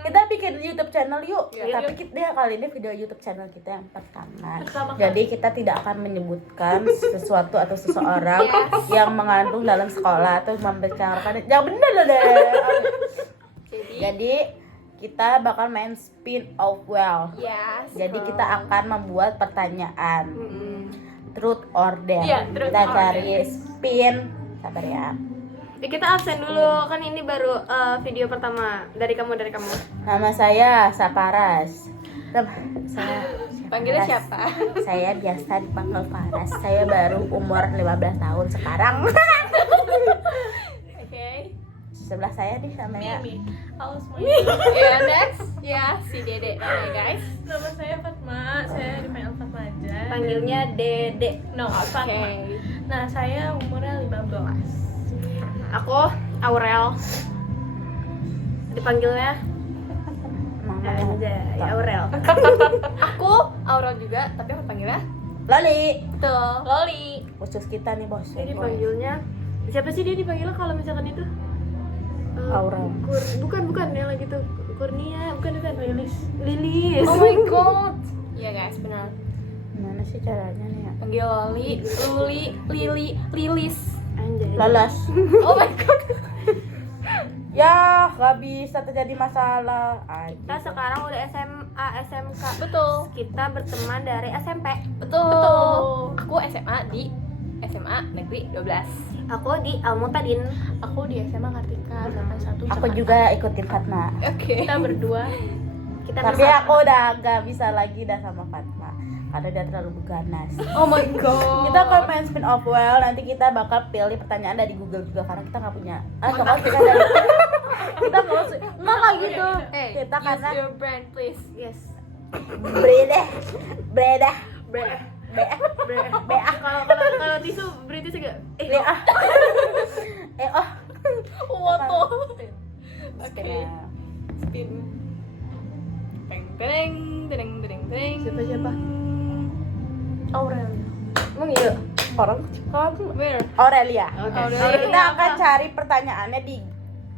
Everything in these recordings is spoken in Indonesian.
Kita bikin YouTube channel yuk. Iya. Tapi dia kali ini video YouTube channel kita yang pertama. Pertama Jadi kita tidak akan menyebutkan sesuatu atau seseorang yang mengandung dalam sekolah atau membicarakan. Yang bener loh deh. Jadi kita bakal main spin of well. Yes. Jadi kita akan membuat pertanyaan. Truth or dare. Iya, truth Kita or cari dare. spin. Sabar ya. Kita absen dulu, kan ini baru video pertama dari kamu. Nama saya Saparas. Saya Panggilnya Faras. siapa? Saya biasa dipanggil Faras. Saya baru umur 15 tahun sekarang. Oke. Sebelah saya nih sama ya. Halo semuanya. Ya, next. Ya, si Dede namanya, guys. Nama saya Fatma. Saya dipanggil Fatma aja. Panggilnya Dede. No, Fatma. Oke. Nah, saya umurnya 15. Aku Aurel. Dipanggilnya Mama. aja ya Aurel. Aku Aurel juga, tapi aku panggilnya Loli. tuh Loli. Khusus kita nih bos. Dia dipanggilnya siapa sih dia dipanggilnya kalau misalkan itu? Aurel. Bukan yang lagi tuh Kurnia, bukan Lilis. Oh my god. Iya guys, benar. Gimana sih caranya nih ya? Panggil Loli, Luli, Lili, Lilis. Anjay. Lolos. Oh my god. Ya, gak bisa terjadi masalah. Kita sekarang udah SMA, SMK. Betul. Kita berteman dari SMP. Betul. Aku SMA di SMA Negeri 12. Aku di Almutadin. Aku di SMA Kartika zaman 1 Aku juga ikutin Fatma. Oke. Kita berdua. Kita Tapi bersama. aku udah gak bisa lagi dah sama Fatma karena dia terlalu ganas. Oh my god. Kita akan main spin off well. Nanti kita bakal pilih pertanyaan dari Google juga karena kita nggak punya. Soalnya kita dari kita nggak gitu. Hey, Kita use karena your brand please. Yes. breda breda Bre. ba Kalau tisu British juga. oh Foto. Oke. Nah, Spin. Teng teng teng teng teng. Siapa? Aurel. Emang iya. orang kamu Where? Aurelia. Aurelia. Kita akan cari pertanyaannya di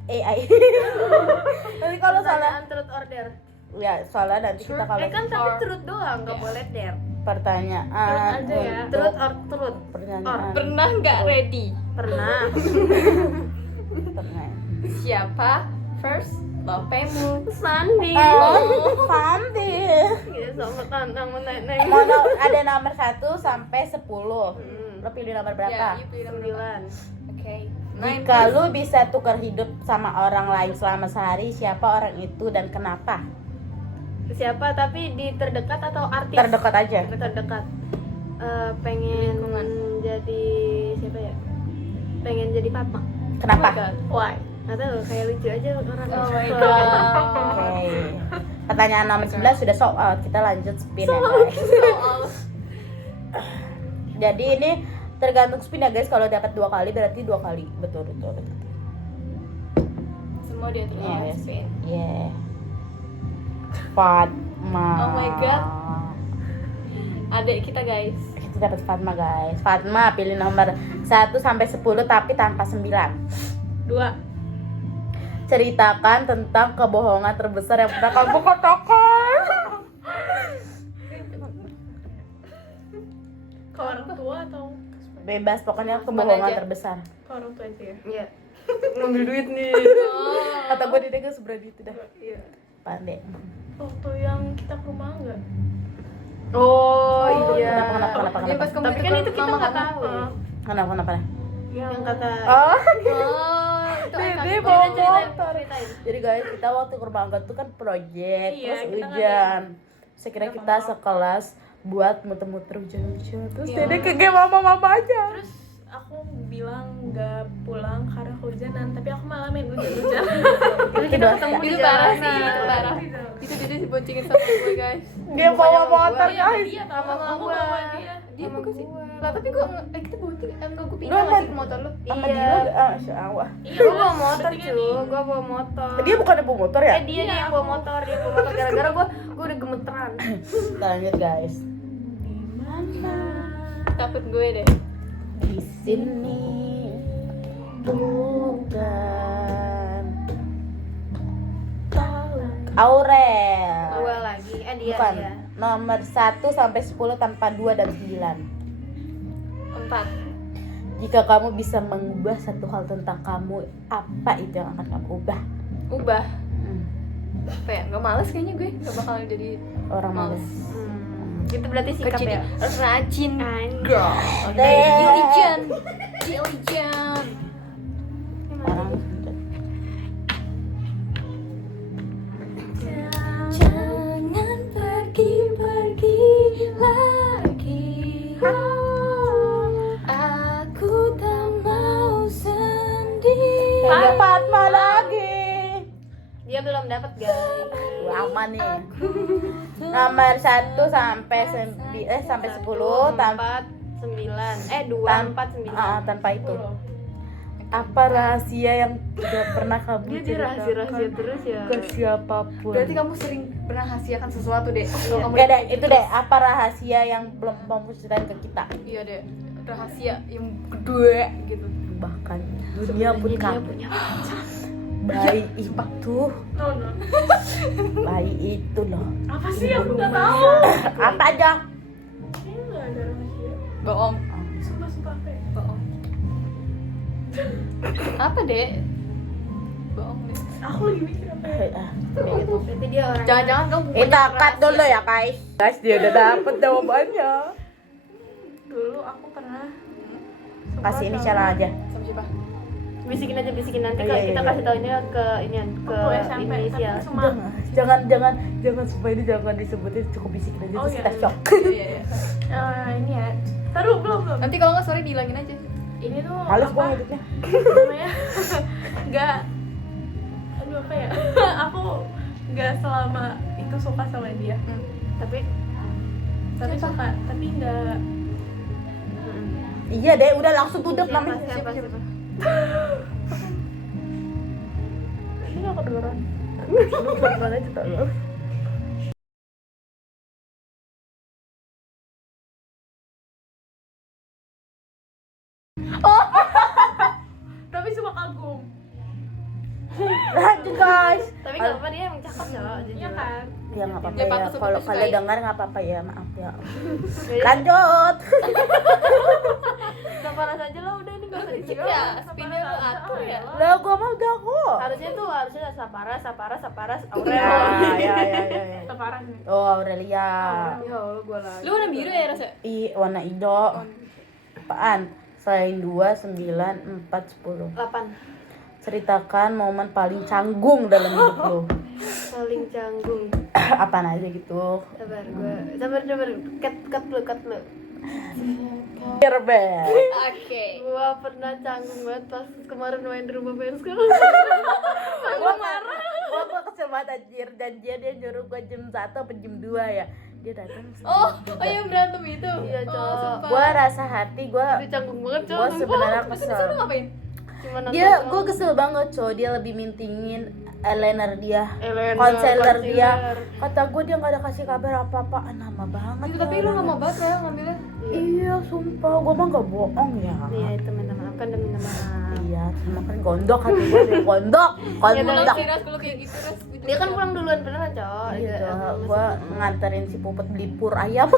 AI. Nanti kalau salah Pertanyaan truth or dare. ya soalnya nanti kita kalau Kan tapi Or- truth doang, nggak Yes. boleh dare. pertanyaan Truth aja ya. untuk Truth or truth. pertanyaan Pernah nggak ready? Pernah. pertanyaan. Siapa first lopemu? Sandi. Fanti. Ya sama tantang meneng. Ada nomor 1 sampai 10. Lo pilih nomor Ya, berapa? you pilih nomor 9. Oke. Jika lu bisa tukar hidup sama orang lain selama sehari, siapa orang itu dan kenapa? Siapa tapi di terdekat atau artis? Terdekat aja. Terdekat. Pengen Lingkungan. jadi siapa ya? Pengen jadi Fatma. Kenapa? Oh my God. Why? Nggak tahu, kayak lucu aja orang. Oh my Kalau- god. Oke. Pertanyaan nomor 11 sudah sold out. Kita lanjut spin ya, guys. Jadi ini tergantung spin ya, guys. Kalau dapat 2 kali berarti 2 kali. Betul. Semua dia tulis Yes. spin. Yeah. Fatma. Oh my God. Adik kita guys. Kita dapat Fatma, guys. Fatma pilih nomor 1 sampai 10 tapi tanpa 9. 2. Ceritakan tentang kebohongan terbesar yang pernah kamu katakan. Ke orang tua atau Bebas, pokoknya Kemana kebohongan aja? terbesar. ke orang tua itu ya? Iya. Ngambil duit nih. Kata gue dia gak seberani itu dah. Iya. Pandai. Waktu yang kita ke rumah enggak? Oh iya. Kenapa? Dia pas kamu Tapi kan itu kita nggak tahu. Kenapa? Yang kata. Oh, Oh, itu Dede akan- bawa Ceritain, motor. ceritain. Jadi guys, kita waktu ke rumah angga tuh kan project, Iya, terus kita nggak hujan. Saya kira kita sekelas buat muter-muter hujan-hujan. Terus Iya. Dede ke game mama aja. Terus aku bilang nggak pulang karena kehujanan, tapi aku malah main hujan-hujan. Itu dosa. Itu parah sih, itu parah. Itu dia diboncengin sama gue guys. Dia bawa motor Iya, guys. dia Sama aku gua. bawa dia. Dia bagus sih. Lah tapi gue kita bonceng, enggak gue Lu pindah nggak sih ke motor lu? Sama Iya. dia, Masya Allah. Iya, Gua bawa motor bertiga cuy, nih. gua bawa motor. Dia bukan bawa motor ya? Dia nih yang bawa motor, dia bawa motor gara-gara gua udah gemeteran. Kita lanjut guys. Takut gue deh. Di sini bukan tak Aurel. 2 lagi. Dia. Bukan. Nomor 1 sampai 10 tanpa 2 dan 9. 4. Jika kamu bisa mengubah satu hal tentang kamu, apa itu yang akan kamu ubah? Ubah. Apa ya? Gak males kayaknya gue. Gak bakal jadi Orang males. males. Itu berarti sikap Jadi ya. rajin. Anjing. Girl. Deh. Diligent. Diligent. Orang Jangan pergi lagi. Aku tak mau sendiri. ada Fatma lagi. Dia belum dapat guys. Lama nih. Nomor 1 sampai 10 tanpa 4 9. 2 4 9. tanpa itu. Apa rahasia yang tidak pernah kamu Dia ceritakan rahasia terus ya. ke siapapun? Berarti kamu sering rahasiakan sesuatu deh. Kalau kamu Gak deh, itu deh. Apa rahasia yang belum kamu ceritain ke kita? Iya deh. Rahasia yang gede gitu. Bahkan dunia pun Dia kamu. punya Bayi itu, No. bayi itu loh. Apa sih aku nggak tahu? Apa aja? Kayaknya nggak ada rahasia. Bohong. Sumpah apa ya? Bohong. Apa deh? Bohong deh. Aku lagi mikir apa ya? Berarti dia orang. Jangan-jangan kamu punya Kita cut rahasia. dulu ya guys. Guys, dia udah dapet jawabannya. Dulu aku pernah suka Kasih ini sama- cara aja. Sama siapa? Bisikin aja nanti Iya, kita iya, kasih iya. tahu ini ke ke Waktu SMP, inisial. tapi cuma Jangan supaya ini jangan disebutin, cukup bisikin aja Oh, terus iya, kita iya. shock. Iya, iya. ini ya. Taruh belum. Nanti kalau nggak sorry dihilangin aja. Ini tuh Males apa? gua ngeditnya. Namanya nggak. Aduh apa ya? Aku nggak selama itu suka sama dia. Tapi Suka, tapi nggak. Iya deh, udah langsung tutup namanya. siapa? Ini gak kedengeran. Lu pelan-pelan aja tak lu. Tapi cuma kagum. Lanjut guys. Tapi nggak apa dia emang cakep ya, Iya jujur. kan? Ya nggak apa-apa Ya, ya. pantas untuk Kalau disukai. kalian dengar nggak apa-apa ya, maaf ya. Jadi, Lanjut. Saparas aja lah udah ini gak usah dikira. Ya, spinnya lu atur ya. Lah gua mau udah kok. Harusnya Saparas, Ya, Aurel. ya. Separah nih. Oh, Aurelia. Ya Allah gue lagi. Lu warna biru ya rasa? Warna hijau. Apaan? Selain 2, 9, 4, 10. 8 Ceritakan momen paling canggung dalam hidup lu. paling canggung. Apaan aja gitu. Sabar cut lu. Kirbel. Oke. Gua pernah canggung banget pas kemarin main di rumah Ben sekarang. Gua marah. Gua kesel banget anjir. Janjian dia nyuruh gua jam 1 atau jam 2 ya. Dia datang. Oh yang berantem itu. Iya, Cok. sumpah. Gua rasa hati gua Itu canggung banget, Cok. gua sebenarnya Terus kesel. lu ngapain? Cuma nonton Dia doang. gua kesel banget, coy. Dia lebih mintingin eyeliner dia. Eyeliner, Konseler dia. concealer. Kata gua dia enggak ada kasih kabar apa-apa. Lama banget. Itu tapi lu orang. lama banget ya ngambilnya. Iya, sumpah. Gua mah enggak bohong ya. Iya, itu minta maaf kan, udah minta maaf. Iya, cuma kan gondok hati gua dia gondok. Ya tenang Gondok. sih Ras kalau kayak gitu Ras. Dia kan pulang duluan beneran, Cok. Iya, Itu, Cok. Gua nganterin si Puput beli pur ayam.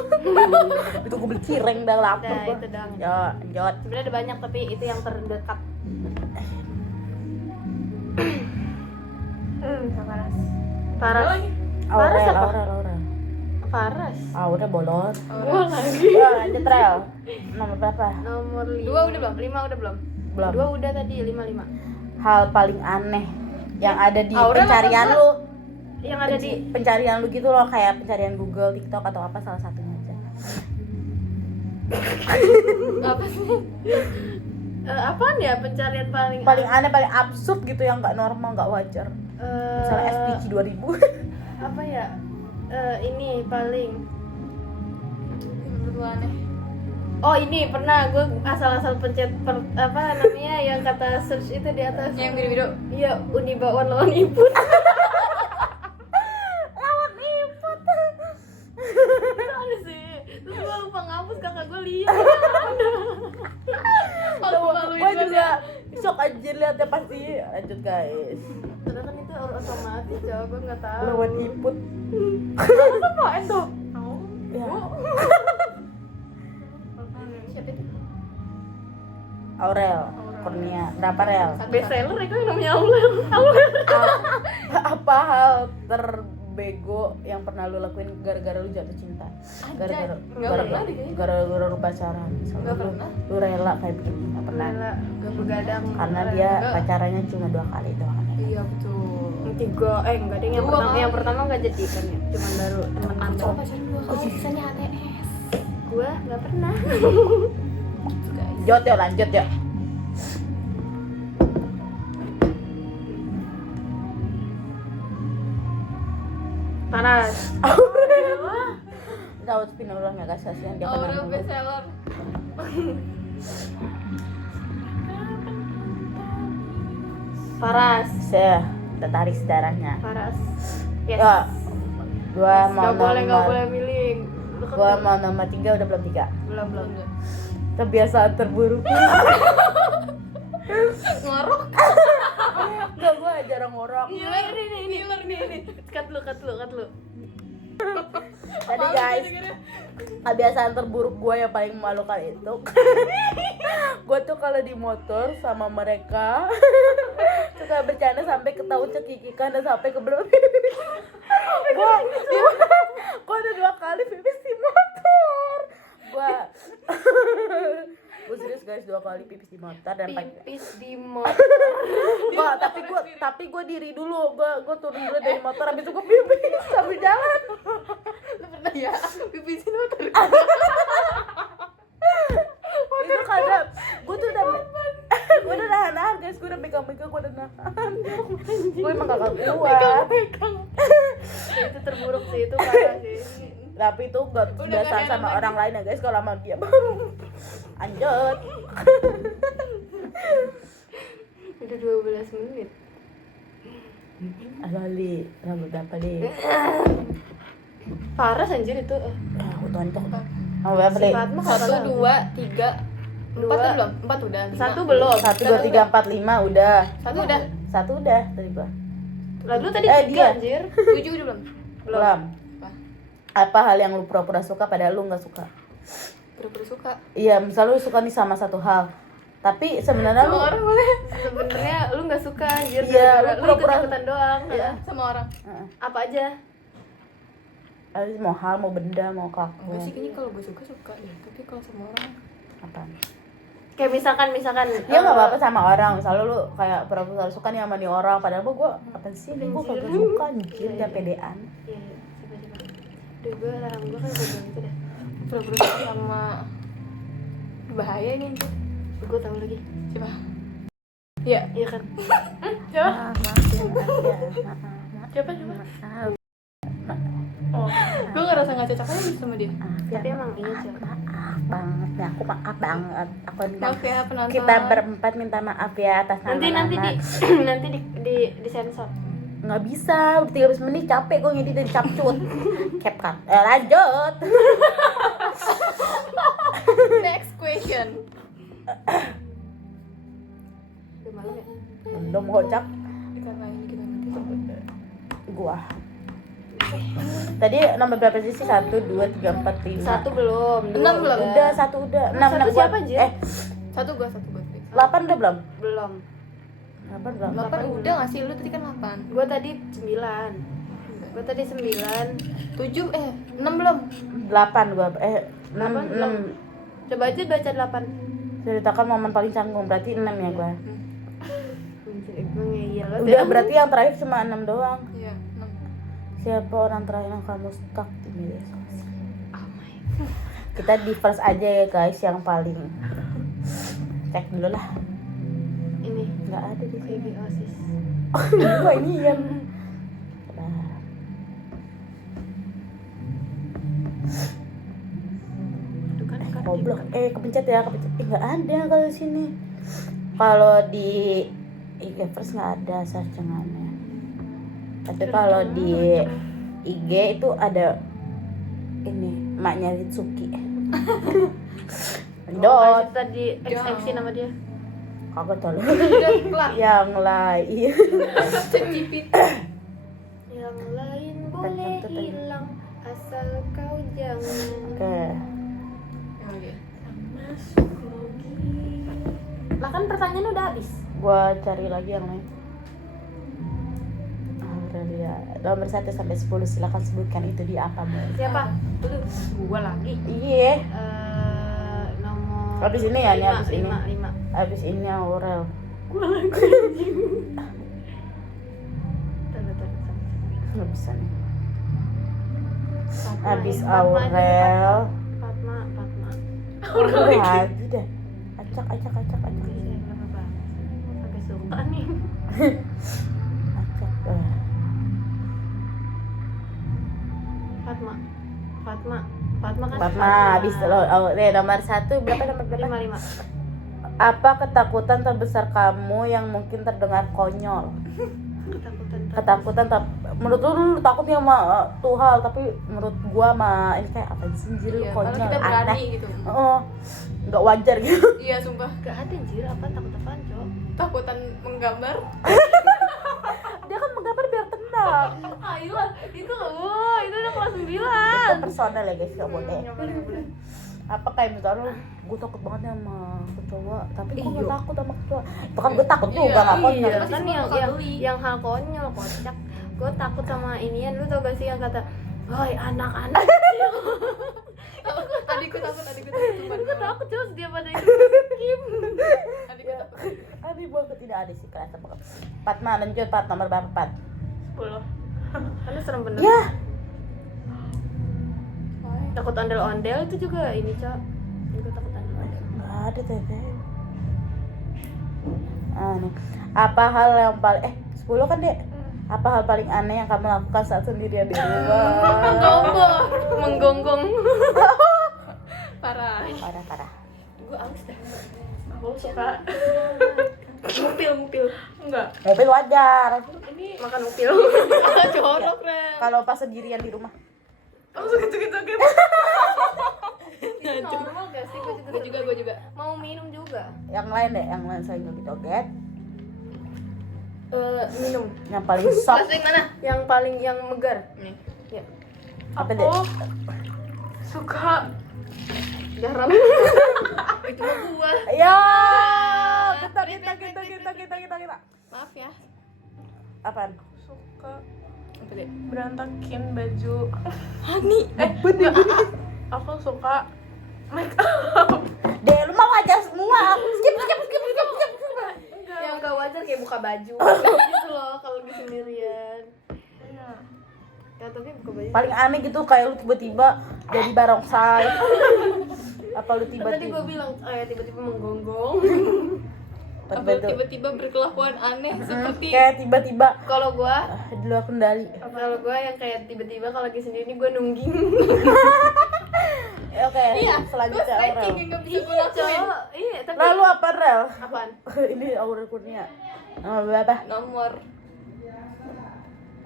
Itu gua beli cireng dah lapar Nah, gua. itu doang. Ya, lanjut. Sebenarnya ada banyak tapi itu yang terdekat. Separah. Paras. lagi. Paras apa? Aurel. Paras. Udah bolot. Gua lagi. Ya, lanjut Rel. Nomor berapa? Nomor 5. 2 udah belum? 5 udah belum? Belum. 2 udah tadi, 5. Hal paling aneh yang ada di Aurel pencarian apa lu. Yang ada di Pencarian lu gitu loh, kayak pencarian Google, TikTok atau apa salah satunya aja. Apa sih? apaan ya pencarian paling Paling aneh, paling absurd gitu yang nggak normal, nggak wajar. Misalnya SPC 2000. apa ya? Ini paling Menurut lu aneh. Oh ini pernah gue asal-asal pencet apa namanya yang kata search itu di atas. Yang biru-biru. Iya, Unibawan lawan Iput. Lawan Iput. Itu aneh sih. Terus gue lupa ngapus, kakak gue lihat. Malu-maluin Gue banget juga ya. shock anjir liatnya pasti. Lanjut guys. guys. Padahal kan itu otomatis, coba nggak tahu. Lawan Iput. Apaan tuh? Ya. Siapa itu? Aurel, Kurnia, berapa rel? Best seller itu yang namanya Aurel. Apa hal terbego yang pernah lu lakuin gara-gara lu jatuh cinta? Gara-gara gara-gara lu pacaran. Misalnya Nggak pernah. lu rela kayak begini, nggak pernah. Rela gak begadang. Karena dia pacarannya cuma 2 kali doang. Iya betul. Tiga, enggak deh yang Dua pertama, kali. yang pertama nggak jadi kan ya, cuman baru temenan Aku doang. pacaran 2 kali, sisanya ATS. Gua nggak pernah. Guys. Jot yuk, lanjut yuk. Panas. Daud Spinola nggak kasih kasihan dia Aurel pernah best seller. Paras. tertarik darahnya. Paras. Yes. Ya, gua mau Nggak nomor boleh milih. Lu kan gua mau nomor 3 udah belum 3. belum. Kebiasaan terburuk. Ngorok. Enggak, gua jarang ngorok. Ini. Cut lu. Tadi guys, kebiasaan terburuk gue yang paling memalukan itu gue tuh kalau di motor sama mereka suka bercanda sampai ketahuan cekikikan dan sampai ke belakang. Gue ada 2 kali pipis di motor. Gue serius guys, 2 kali pipis di motor dan Pipis di motor. Wah, tapi gue diri dulu, gue turun dulu dari motor, habis itu gue pipis sambil jalan. Lu pernah ya pipisin motor? Itu kadang gue tuh udah nahan guys, gue udah megang-megang, gue udah nahan. Gue emang gak kuat. Itu terburuk sih, itu parah sih. Tapi itu gak kebiasaan sama orang lain ya guys, kalau sama dia baru lanjut. Udah 12 menit. Li, rambut apa li? Paras anjir itu. Aku tonton. Mau berapa li? Sifat mah kata 1, 2, 3, 4 Dua. belum? 4 udah. 1 belum. 1, 2, 3, 4, 5 udah. 1 udah. 1 udah tadi gua. Lalu tadi dia. 3 anjir. 7 udah belum? Belum. Apa? Apa hal yang lu pura-pura suka padahal lu nggak suka? Pura-pura suka. Iya, misalnya lu suka nih sama satu hal, tapi sebenarnya lu Sebenarnya lu nggak suka anjir. Iya, gara-gara lu lu pura-pura- ikut-ikutan doang. Iya. Sama orang. Apa aja? mau hal, mau benda, mau Enggak kelakuan. sih, kayaknya kalau gue suka ya. Tapi kalau sama orang Apa? Kayak misalkan Ya nggak apa-apa sama orang, misalnya lu kayak pura-pura suka nih sama nih orang, padahal gue apa sih, gue kagak suka anjir, gak pedean. Iya, coba. Duh, gue larang gue kan udah bilang gitu dah. pura-pura suka sama bahaya ini anjir. Gue tahu lagi. Coba. Iya. Iya kan? Coba. Coba. Oh, gue ngerasa nggak cocok aja gitu sama dia. Tapi emang iya, Cok. Maaf banget, nah, aku maaf banget. Aku minta Maaf ya penonton. kita berempat minta maaf ya atas Nanti nama-nama. nanti di sensor. Nggak bisa, udah 13 menit capek gue ngedit dari capcut. Capcut. Lanjut. Next question. Udah malam ya? Belum hocak Karena ini kita nanti gua. Tadi nomor berapa sih? 1, 2, 3, 4, 5. 1 belum. 6 belum? Udah, 1 udah. 6 Satu siapa, Jin? 1 gue 8 udah belum? Belum. 8 belum. 8 udah nggak sih, lu tadi kan 8. Gue tadi 9. Gue tadi 9. 7 6 belum? 8 gua 6 Delapan belum. 6. Coba aja baca 8. Ceritakan momen paling canggung, berarti 6 ya gua. Gue ngeyel banget Udah ya. berarti yang terakhir cuma 6 doang. Iya, 6. Siapa orang terakhir yang kamu stalk di media sosial? Oh my. Kita di first aja ya guys, yang paling. Cek dulu lah. Ini Nggak ada di sini. baby osis. Gua ini yang. Nah. Tuh kan Goblok. Kepencet ya, kepencet. Nggak ada kalau di sini. Kalau di IG first nggak ada searchingannya. Tapi kalau di IG itu ada ini maknya Ritsuki. Oh, Dot. tadi XX nama dia. Kagak tahu. Udah kelar. Yang lain. Cecipit. Yang lain boleh hilang asal kau jangan. Oke. Lah kan pertanyaannya udah habis. Gua cari lagi yang lain. Aurelia. Nomor 1 sampai 10 silakan sebutkan itu di apa, Bu? Siapa? Dulu. Gua lagi. Iya. Nomor. Habis ini ya, ini habis ini. 5. Habis ini Aurel. Gua lagi. Nggak bisa nih. Fatma, Habis Fatma aja deh, Aurel. Fatma. Udah lagi deh. Acak. Iya, nggak apa-apa. Agak suka nih. Acak. Fatma kan. Fatma habis lo. Oh, nomor 1 berapa nomor berapa? 5. Apa ketakutan terbesar kamu yang mungkin terdengar konyol? Ketakutan menurut lu takut ya sama tuh hal, tapi menurut gua mah ini kayak apa sih anjir, Iya, kalau konyol kita berani aneh. gitu. Nggak wajar gitu. Iya, sumpah. Gak ada anjir, apa takut-apaan, Cok? Takutan menggambar. Dia kan menggambar biar tenang. Ayolah, itu loh, itu udah kelas 9. Itu personal ya guys, nggak boleh. Apa kayak misalnya gue takut banget ya sama kecoa, tapi gue nggak takut sama kecoa. Itu kan gue takut juga nggak konyol. Iya, Pasti kan semua bakal geli. yang hal konyol, kocak. Gue takut sama inian, lu tau gak sih yang kata, "Woi, anak-anak." Adikku takut. Gue takut terus dia pada itu. Adikku takut. Aduh, gue tidak ada sih kerasa banget. Fatma lanjut, Pat nomor berapa, Pat? 10. Karena serem bener. Ya, Takut ondel-ondel itu juga ini, Cok. Gue takut ondel-ondel. nggak ada teteh. Nih. Apa hal yang paling 10 kan dek? Apa hal paling aneh yang kamu lakukan saat sendirian di rumah? Menggonggong. Parah. Parah. Gue aus dah. Aku suka Ngupil. enggak. Mobil wajar. Ini Makan upil. Jorok, Rel. Kalau pas sendirian di rumah. aku suka gitu. Itu normal gak sih? Gue juga. Mau minum juga. Yang lain deh, yang lain saya nggak joget. Minum. Yang paling soft. Yang mana? Yang megar. Nih. Ya. Apa Aku deh? suka Garam. Itu mah gua. Ya, kita. Maaf ya. Apaan? suka Apa deh? berantakin baju. Hani. Enggak. Aku suka make up. Deh, lu mau wajar semua. Skip. Yang gak wajar kayak buka baju. Gitu loh kalau lagi sendirian. Iya. Ya tapi buka baju. Paling aneh gitu kayak lu tiba-tiba jadi barongsai. Apa lu Tadi tiba-tiba? gue bilang tiba-tiba menggonggong. Apa tiba-tiba berkelakuan aneh seperti Kayak tiba-tiba Kalau gue di luar kendali. yang kayak tiba-tiba kalau lagi sendiri gue nungging. Oke, Iya, selanjutnya gue stretching Aurel. yang gak bisa gue lakuin. Cowok, iya tapi Lalu apa, Rel? apaan? Ini Aurel Kurnia. Nomor berapa? Nomor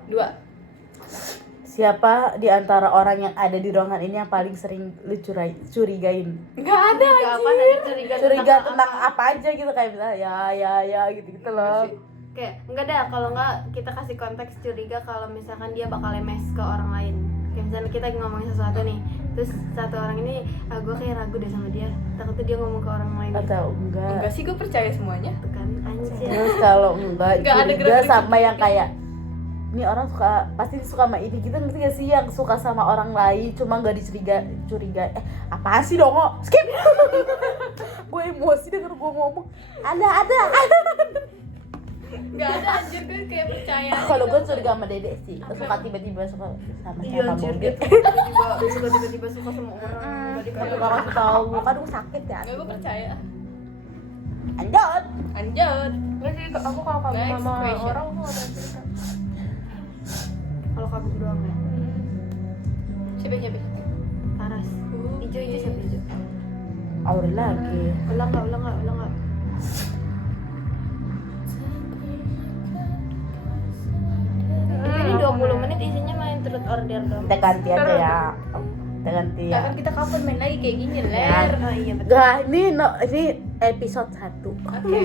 2. Siapa di antara orang yang ada di ruangan ini yang paling sering lu curigain? Gak ada. Apa ada Curiga tentang apa aja gitu, kayak misalnya ya gitu loh. Kayak enggak dah, kalau enggak kita kasih konteks curiga kalau misalkan dia bakal lemes ke orang lain. Kayak misalnya kita lagi ngomongin sesuatu nih, terus satu orang ini gue kayak ragu deh sama dia, takutnya dia ngomong ke orang lain Atau enggak? Enggak sih, gue percaya semuanya. gitu kan, anjir. Terus kalau enggak Nggak ada curiga gerak-gerik sama yang gitu. kayak ini orang pasti suka sama ini gitu, ngerti gak sih, yang suka sama orang lain cuma nggak curiga apa sih dong, skip. Gue emosi denger gue ngomong ada. Gak ada, anjir, gue kayak percaya. Kalau gue curiga sama Dede sih, suka tiba-tiba suka sama Iya siapa anjir, boget. dia tiba-tiba suka sama orang. Tapi gak kasih tau, kan gue sakit ya. Gak, gue percaya. Lanjut. Lanjut. Enggak sih, aku kalau kamu Next sama question. orang aku gak ada cerita. Kalau kagum doang ya. Siapa? Paras. Ijo siapa ijo? Aurel lagi. Ulang enggak. Ini 20 menit isinya main truth or dare doang. Kita ganti aja ya. Kita ganti ya. Kan kita kapan main lagi kayak gini, Ya. Ler? Oh iya betul. Gak, ini episode 1. Oke.